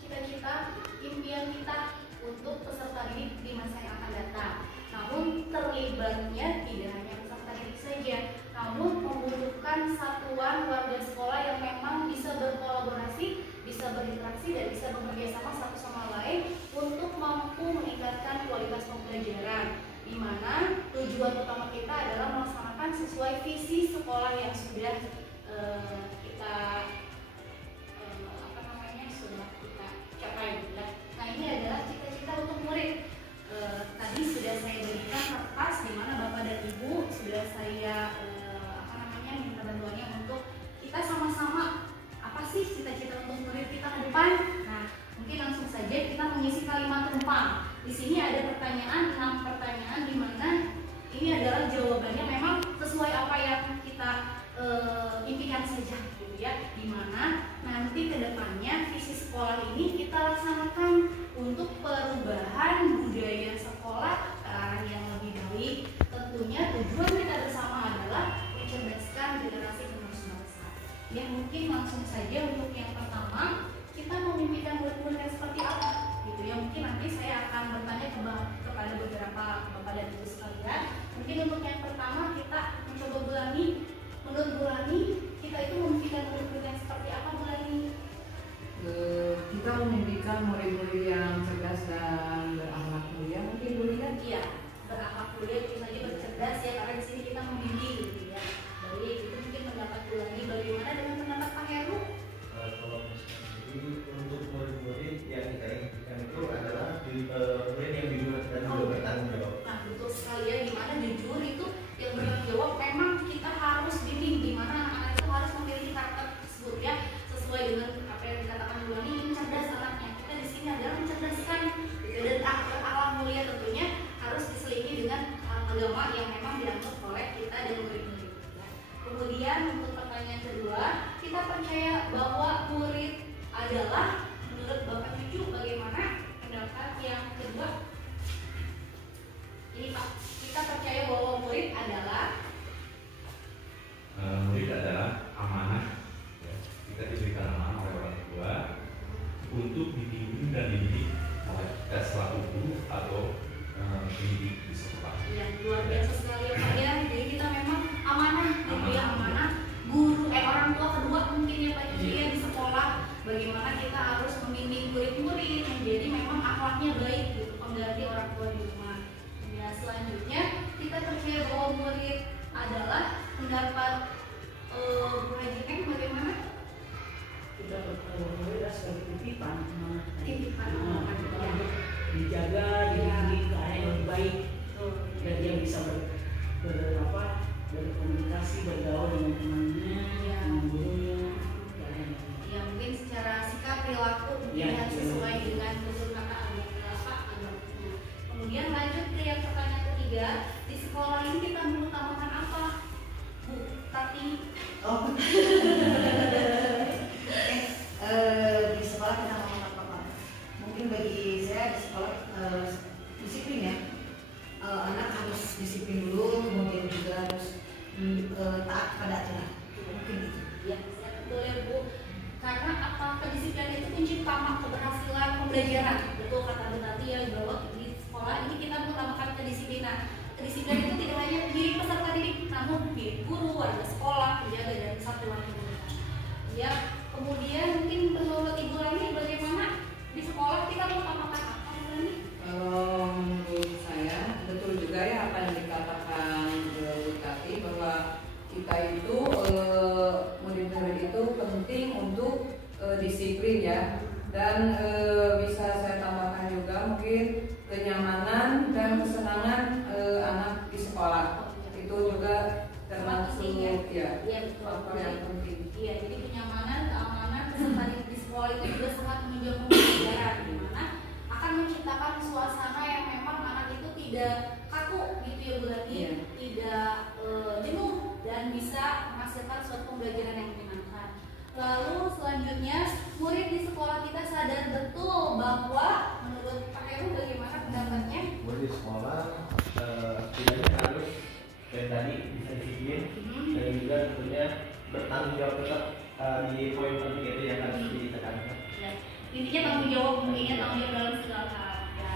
cita-cita, impian kita untuk peserta didik di masa yang akan datang. Namun terlibatnya tidak hanya peserta didik saja, namun membutuhkan satuan warga sekolah yang memang bisa berkolaborasi, bisa berinteraksi, dan bisa bekerja sama satu sama lain untuk mampu meningkatkan kualitas pembelajaran, di mana tujuan utama kita adalah melaksanakan sesuai visi sekolah yang sudah kita sudah kita capai. Nah, ini adalah cita-cita untuk murid. Tadi sudah saya berikan kertas di mana Bapak dan Ibu sudah saya minta bantuannya untuk kita sama-sama apa sih cita-cita untuk murid kita ke depan. Nah, mungkin langsung saja kita mengisi kalimat rempang. Di sini ada pertanyaan, 6 pertanyaan, di mana ini adalah jawabannya memang sesuai apa yang kita impikan saja, gitu ya. Di mana nanti kedepannya visi sekolah ini kita laksanakan untuk perubahan budaya sekolah ke arah yang lebih baik. Tentunya tujuan kita bersama adalah mencerdaskan generasi penerus bangsa. Ya, mungkin langsung saja untuk yang pertama, kita memimpikan murid-murid yang seperti apa, gitu ya. Mungkin nanti saya akan bertanya kepada beberapa Bapak dan Ibu sekalian. Mungkin untuk yang pertama kita mencoba Bu Lani. Menurut Bu Lani, kita itu memimpikan murid-murid yang seperti apa, Bu Lani? Kita memimpikan murid-murid yang cerdas dan berakhlak mulia, mungkin dulu ya. Iya, berakhlak mulia, tentu saja bercerdas ya, karena di sini kita membimbing, gitu ya. Baik, itu mungkin pendapat Bu Lani. Bagaimana dengan pendapat Pak Heru? Kalau misalnya untuk murid-murid yang kita impikan itu adalah murid yang jujur dan juga bertanggung jawab. Nah, betul sekali ya, dimana jujur itu yang bertanggung jawab. Memang kita harus bimbing, dimana anak-anak itu harus memiliki karakter tersebut ya, sesuai dengan apa yang dikatakan Bu Lani. Ini cerdas anaknya, kita di sini adalah mencerdaskan, gitu. Dan akhlak mulia tentunya harus diselingi dengan agama yang memang dianggap oleh kita dan murid-murid ya. Kemudian untuk pertanyaan kedua, kita percaya bahwa murid adalah, menurut Bapak Cucu, bagaimana pendapat yang kedua? Ini Pak, kita percaya bahwa murid adalah amanah ya. Kita diberikan amanah oleh orang tua untuk dibimbing dan dididik oleh kita selaku guru atau pendidik di sekolah. ya, luar biasa sekali ya Pak ya. Jadi kita memang amanah, gitu ya, amanah guru, orang tua kedua mungkin ya Pak Cucu ya, di sekolah. Bagaimana kita harus membimbing murid-murid menjadi memang akhlaknya baik, gitu, pengganti orang tua di rumah. Ya, selanjutnya kita percaya bahwa murid adalah pendapat Bu Haji Neng, bagaimana? Kita murid sebagai titipan, Titipan, dijaga, dididik ke arah yang lebih baik, dan dia bisa berkomunikasi, bergaul dengan temannya, dengan gurunya. Ya, mungkin secara sikap perilaku mungkin Ya, harus sesuai dengan tutur kata agamanya. Kemudian lanjut ke yang pertanyaan ketiga, di sekolah ini kita mengutamakan apa, Bu Tati? Oh, di sekolah kita mau apa? Mungkin bagi saya di sekolah disiplin ya. Anak harus disiplin dulu, kemudian juga harus taat pada aturan. Mungkin itu. Ya, betul ya Bu. Karena apa, kedisiplinan itu kunci utama keberhasilan pembelajaran. Betul kata Bu Tati ya, bahwa di sekolah ini kita mengutamakan kedisiplinan. Kedisiplinan itu tidak hanya diri peserta didik, namun diri guru, warga sekolah, penjaga dan satuan pendidikan. Ya, kemudian mungkin menurut Ibu Lani bagaimana di sekolah kita mengutamakan apa, Ibu Lani? Menurut saya betul juga ya apa yang dikatakan Bu Tati, bahwa kita itu murid-murid itu penting untuk disiplin ya, dan bisa saya tambahkan juga mungkin kenyamanan dan kesenangan anak di sekolah itu juga termasuk ya faktor yang penting. Iya, jadi kenyamanan, keamanan, peserta di sekolah itu juga sangat menunjang pembelajaran, di mana akan menciptakan suasana yang memang anak itu tidak kaku, gitu ya Bu Lani, tidak jenuh, dan bisa menghasilkan suatu pembelajaran yang menyenangkan. Lalu selanjutnya, murid di sekolah kita sadar betul bahwa, menurut Pak Heru bagaimana pendapatnya? Murid di sekolah setidaknya harus dan tadi bisa disiplin dan juga tentunya bertanggung jawab tetap di poin penting itu yang harus ditekankan. Ya, intinya tanggung jawab mungkin ya, tanggung jawab dalam segala hal. Ya.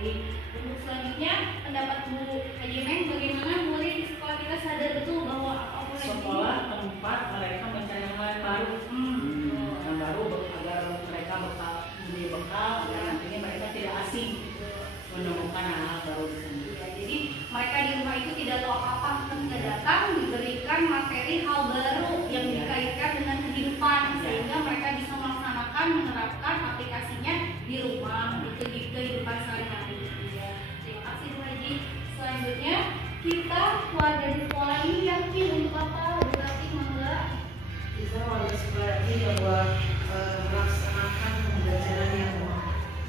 Baik. Untuk selanjutnya pendapat Bu Haji Neng, bagaimana murid di sekolah kita sadar betul bahwa apa Sekolah tempat mereka mencari hal yang baru, yang baru agar mereka menjadi bekal dan nantinya mereka tidak asing menemukan hal-hal baru di sana. Ya, jadi mereka di rumah itu tidak tahu apa-apa, ketika datang diberikan materi hal baru yang dikaitkan dengan kehidupan sehingga mereka bisa melaksanakan, menerapkan aplikasinya di rumah, di kehidupan sehari-hari. Ya. Terima kasih Bu Haji. Selanjutnya kita keluarga di sekolah ini yakin untuk apa? Berarti mangga Kita warga sekolah ini bahwa melaksanakan pembelajaran yang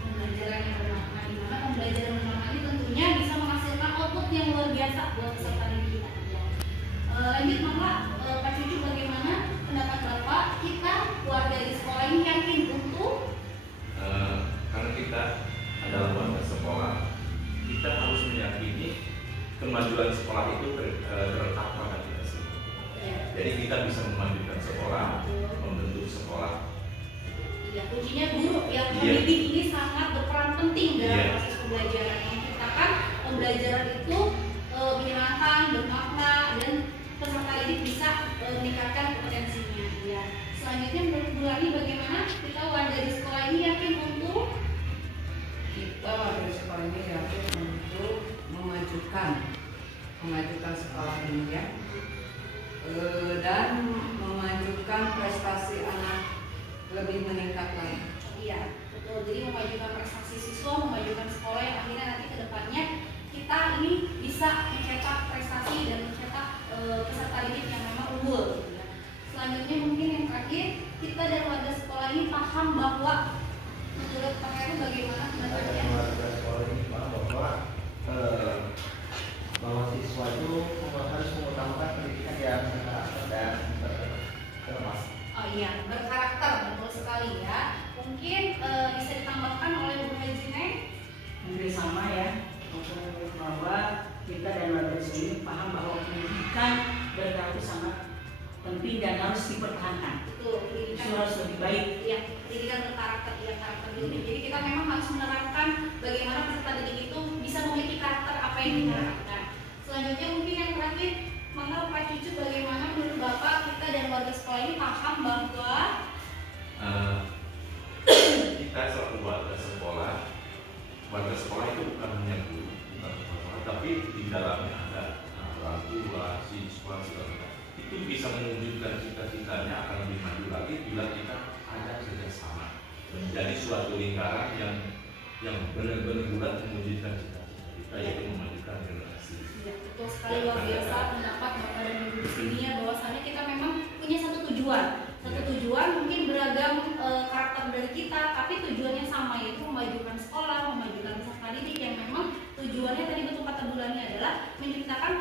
pembelajaran yang bermakna, di mana pembelajaran bermakna ini tentunya bisa menghasilkan output yang luar biasa buat peserta didik kita. Ya. Lanjut mangga, Pak Cucu, bagaimana pendapat Bapak? Kita keluarga di sekolah ini yakin untuk Karena kita adalah warga sekolah, kita harus meyakini kemajuan sekolah itu terletak pada kita semua. Jadi kita bisa memajukan sekolah, membentuk sekolah. ya, kuncinya guru yang Iya. pendidik ini sangat berperan penting dalam Iya. proses pembelajaran, menciptakan pembelajaran itu menyenangkan, bermakna, dan peserta didik bisa meningkatkan kompetensinya. Ya. Selanjutnya menurut Bu Lani, bagaimana kita warga di sekolah ini yakin untuk Kita warga sekolah ini yakin untuk memajukan sekolah ini ya, dan memajukan prestasi anak lebih meningkat lagi. iya, betul. Jadi memajukan prestasi siswa, memajukan sekolah yang akhirnya nanti ke depannya kita ini bisa mencetak prestasi dan mencetak peserta didik yang memang unggul. Gitu ya. Selanjutnya mungkin yang terakhir, kita dan warga sekolah ini paham bahwa menurut Pak Heru bagaimana pendapatnya? Warga sekolah ini paham bahwa siswa itu harus mengutamakan pendidikan yang berkarakter dan termas. Oh iya, berkarakter, betul sekali ya. Mungkin bisa ditambahkan oleh Bu Haji Neng. Mungkin sama ya, untuk bahwa kita dan warga di sini paham bahwa pendidikan berarti sangat penting dan harus dipertahankan. Betul, pendidikan Itu harus lebih baik. ya, pendidikan berkarakter, ya karakter diri. Jadi kita memang harus menerapkan bagaimana peserta didik itu bisa memiliki karakter apa yang kita harapkan. Selanjutnya mungkin yang terakhir, maka Pak Cucu, bagaimana menurut Bapak kita dan warga sekolah ini paham bahwa Kita selaku warga sekolah itu bukan hanya guru, bukan sekolah, tapi di dalamnya ada orang tua, siswa, segala. Itu bisa mewujudkan cita-citanya akan lebih maju lagi bila kita ada kerjasama menjadi suatu lingkaran yang benar-benar bulat mewujudkan cita-cita kita, yaitu memajukan generasi. ya, betul sekali, luar biasa pendapat Bapak dan Ibu di sini ya, bahwasannya kita memang punya satu tujuan. Satu tujuan mungkin beragam karakter dari kita, tapi tujuannya sama, yaitu memajukan sekolah, memajukan peserta didik yang memang tujuannya tadi betul kata bulannya adalah menciptakan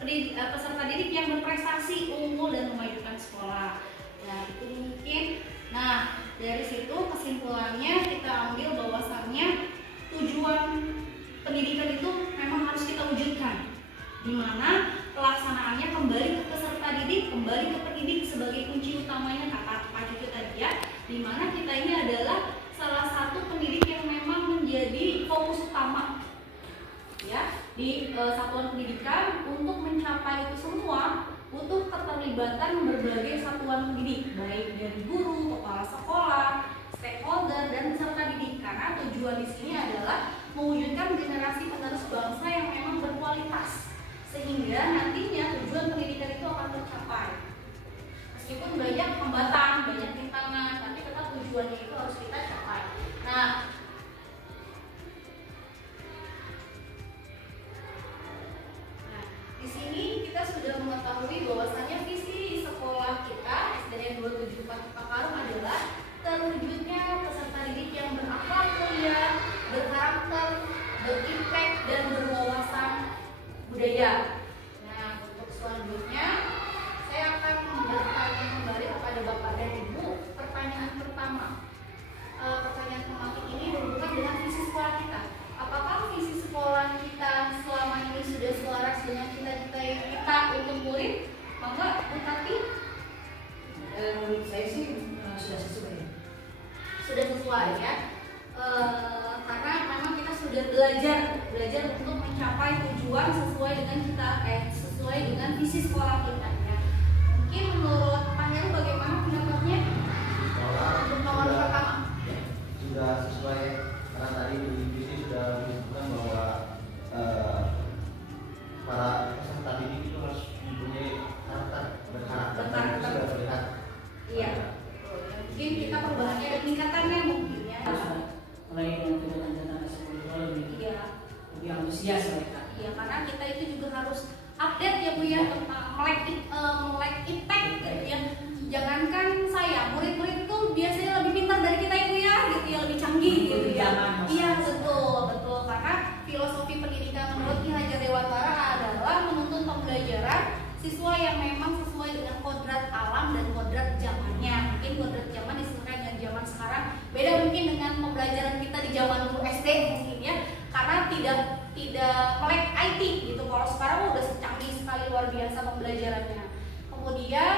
peserta didik yang berprestasi, unggul, dan memajukan sekolah. Nah, itu mungkin. Nah, dari situ kesimpulannya kita ambil bahwasannya tujuan pendidikan itu memang harus kita wujudkan, di mana pelaksanaannya kembali ke peserta didik, kembali ke pendidik sebagai kunci utamanya, kata Pak Cucu tadi ya, di mana kita ini adalah salah satu pendidik yang memang menjadi fokus utama ya di satuan pendidikan. Untuk mencapai itu semua butuh keterlibatan berbagai satuan pendidik, baik dari guru, kepala sekolah, stakeholder, dan peserta didik, karena tujuan di sini adalah mewujudkan generasi penerus bangsa yang memang berkualitas, sehingga nantinya tujuan pendidikan itu akan tercapai. Meskipun banyak hambatan, banyak rintangan, tapi tetap tujuannya itu harus kita capai. Nah, di sini kita sudah mengetahui bahwasannya visi sekolah kita SDN 274 Pakarum adalah terwujudnya peserta didik yang berakhlak mulia, berkarakter, berimpact, dan berwawasan budaya. Nah, untuk selanjutnya saya akan bertanya kembali kepada Bapak dan Ibu. Pertanyaan pertama, sesuai ya. Karena memang kita sudah belajar untuk mencapai tujuan sesuai dengan sesuai dengan visi sekolah kita ya. Mungkin menurut Pak Heru bagaimana pendapatnya untuk nomor pertama? Sudah sesuai, karena tadi di visi sudah disebutkan bahwa para peserta didik itu harus mempunyai berkarakter itu sudah terlihat. Iya. Mungkin kita perubahannya ada peningkatannya mungkin ya. Mulai dengan kegiatan sekolah lebih antusias mereka. Iya, karena kita itu juga harus update ya Bu ya tentang melek impact gitu ya. Jangankan saya, murid-murid itu biasanya lebih pintar dari kita ya Bu ya, gitu ya, lebih canggih gitu ya. Iya betul. Karena filosofi pendidikan menurut Ki Hajar Dewantara adalah menuntun pembelajaran siswa yang memang sesuai dengan kodrat alam dan kodrat zamannya. Mungkin kodrat zaman disesuaikan dengan zaman sekarang. Beda mungkin dengan pembelajaran kita di zaman dulu SD mungkin ya. Karena tidak melek IT gitu. Kalau sekarang udah canggih sekali, luar biasa pembelajarannya. Kemudian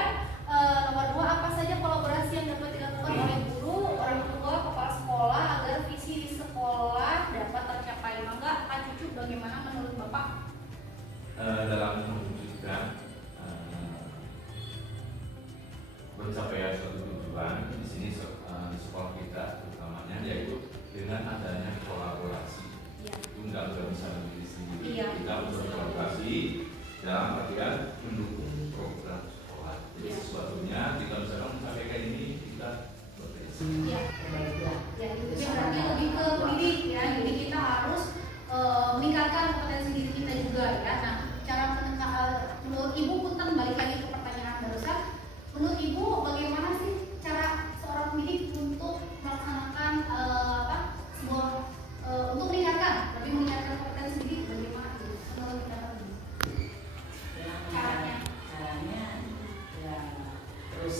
nomor 2, apa saja kolaborasi yang dapat dilakukan oleh guru, orang tua, kepala sekolah agar visi di sekolah dapat tercapai? Maka Pak Cucu, bagaimana menurut Bapak? Dalam mewujudkan pencapaian suatu tujuan di sini di sekolah kita utamanya yaitu dengan adanya kolaborasi. Ya. Itu nggak bisa berdiri sendiri. Iya. Kita berkolaborasi dalam artian mendukung program sekolah. Jadi Iya. sesuatunya kita misalkan mencapai ini kita bekerja. Iya. Ya, itu berarti lebih ke pendidik ya. Jadi kita harus meningkatkan kompetensi diri kita juga ya. Nah, cara menurut Ibu, punten balik lagi ke pertanyaan barusan. Menurut Ibu, bagaimana sih cara seorang pendidik untuk melaksanakan sebuah untuk lebih meningkatkan kompetensi diri? Bagaimana itu menurut pendapat Ibu? Caranya ya terus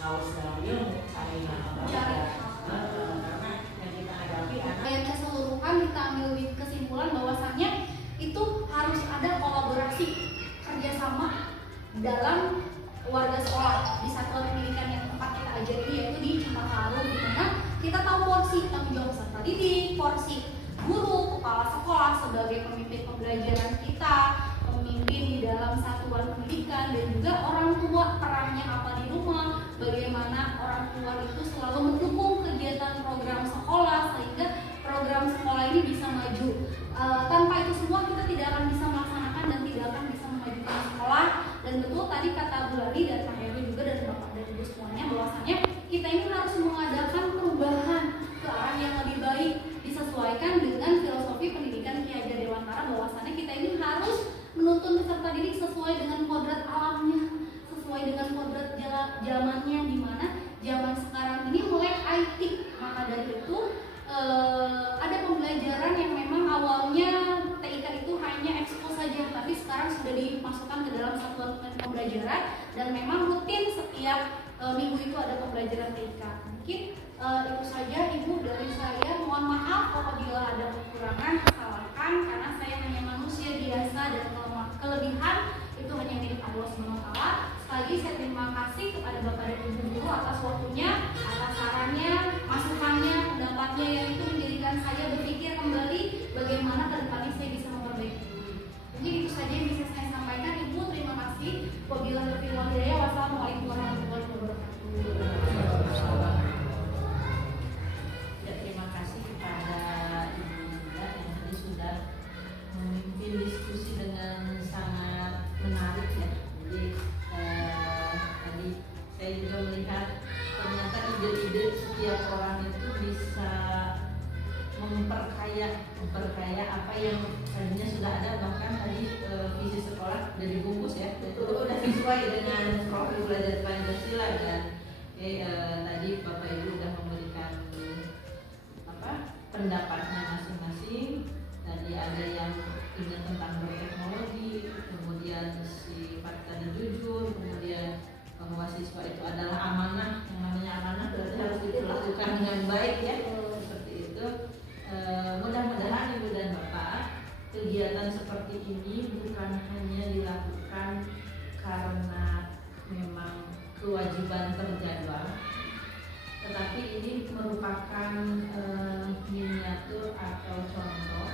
harus dalam ilmu cari karena yang kita hadapi yang keseluruhan kita ambil kesimpulan bahwasannya itu harus ada kolaborasi kerjasama dalam warga sekolah di satuan pendidikan yang tempat kita ajari, yaitu di Cempakaru, di mana kita tahu porsi tanggung jawab peserta didik, porsi guru, kepala sekolah sebagai pemimpin pembelajaran kita, pemimpin di dalam satuan pendidikan, dan juga orang tua perannya apa di rumah, bagaimana orang tua itu selalu mendukung kegiatan program sekolah sehingga program sekolah ini bisa maju. Tanpa itu semua kita tidak akan bisa melaksanakan dan tidak akan bisa memajukan sekolah. Dan betul tadi kata Bu Lali dan Pak Heru juga dan Bapak dan Ibu semuanya bahwasanya kita ini harus mengadakan perubahan ke arah yang lebih baik, disesuaikan dengan filosofi pendidikan Ki Hajar Dewantara bahwasanya kita ini harus menuntun peserta didik sesuai dengan kodrat alamnya, sesuai dengan kodrat zamannya, di mana zaman sekarang ini melek IT. Maka dari itu ada pembelajaran yang memang awalnya TIK itu hanya ekskul saja, tapi sekarang sudah dimasukkan ke dalam satuan pembelajaran dan memang rutin setiap minggu itu ada pembelajaran TIK. Mungkin itu saja Ibu dari saya. Mohon maaf apabila ada kekurangan, kesalahan, karena saya hanya manusia biasa dan kelebihan itu hanya milik Allah SWT. Sekali lagi saya terima kasih kepada Bapak dan Ibu guru atas waktunya, atas sarannya, masukannya, pendapatnya yang itu menjadikan saya berpikir kembali bagaimana ke depannya saya bisa memperbaiki diri. Mungkin itu saja yang bisa saya sampaikan. Ibu terima kasih. Wabillahi taufiq wal hidayah. Wassalamualaikum warahmatullahi wabarakatuh. Ya, terima kasih kepada Ibu Linda yang tadi sudah memimpin diskusi dengan sangat menarik ya. Jadi tadi saya juga melihat ternyata ide-ide setiap orang itu bisa memperkaya apa yang tadinya sudah ada, bahkan tadi visi sekolah sudah dibungkus ya, itu sudah sesuai dengan profil belajar Pancasila dan tadi Bapak Ibu sudah memberikan pendapatnya masing-masing. Tadi ada yang ingat tentang berteknologi, kemudian sifat dan jujur, kemudian bahwa siswa itu adalah amanah. Yang namanya amanah berarti harus dilakukan dengan baik ya, seperti itu. Mudah-mudahan Ibu dan Bapak, kegiatan seperti ini bukan hanya dilakukan karena memang kewajiban terjadwal, tetapi ini merupakan miniatur atau contoh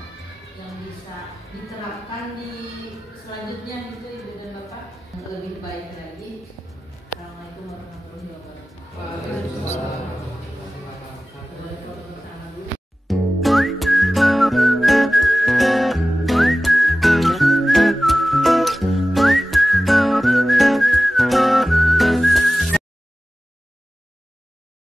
yang bisa diterapkan di selanjutnya gitu Ibu dan Bapak lebih baik lagi.